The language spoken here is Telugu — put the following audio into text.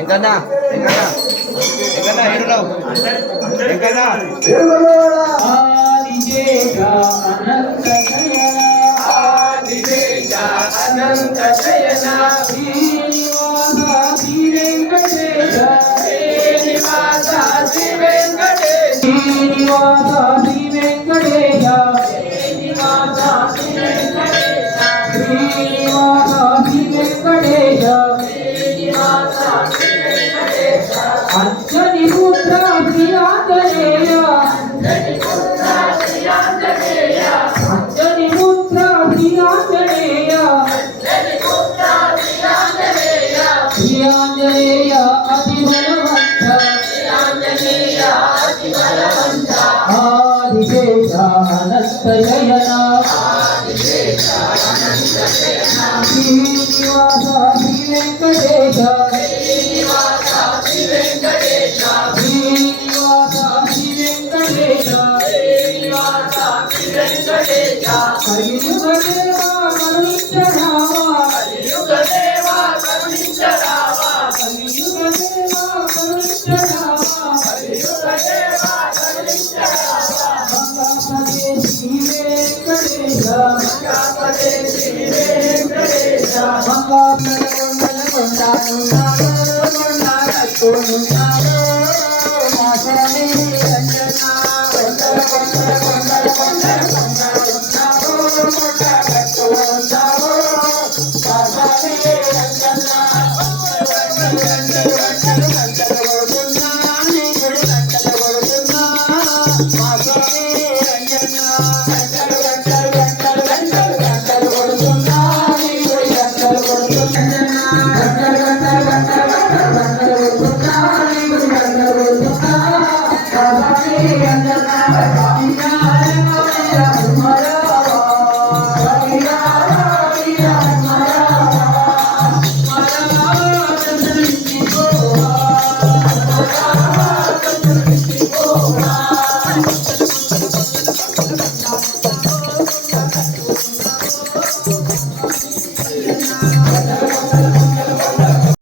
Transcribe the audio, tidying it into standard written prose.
ఎంకన్నా ఎంకన్నా ఎంకన్నా ఏడున్నావు ఎంకన్నా అనంత శయన శ్రీనివాస శ్రీ వెంకటేశ శ్రీనివాస శ్రీ వెంకటేశ శ్రీనివాస శ్రీ వెంకటేశ శ్రీనివాస శ్రీ వెంకటేశ శ్రీనివాస శ్రీ వెంకటేశ అంజని పుత్ర శ్రీ ఆంజనేయ అంజని పుత్ర శ్రీ ఆంజనేయ అంజని పుత్ర శ్రీ ఆంజనేయ అంజని పుత్ర శ్రీ ఆంజనేయ శ్రీ ఆంజనేయ అతి బలవంత శ్రీ ఆంజనేయ అతి బలవంత ఆదిశేష అనంత శయన ఆదిశేష అనంత శయన శ్రీనివాస శ్రీ వెంకటేశ శ్రీనివాస శ్రీ వెంకటేశ శ్రీనివాస శ్రీ వెంకటేశ శ్రీనివాస శ్రీ వెంకటేశ కలియుగ దేవా కరుణించరావా కలియుగ దేవా కరుణించరావా కలియుగ దేవా కరుణించరావా కలియుగ దేవా కరుణించరావా మంగళపదే శ్రీ వెంకటేశ మంగళపదే శ్రీ వెంకటేశ మంగళపద కొండల కొండనున్నాడు కొండలట్టునున్నాడు మాసరే రంజన కొండల కొండల కొండల కొండల కొండలున్నాడు కొండలట్టునున్నాడు మాసరే రంజన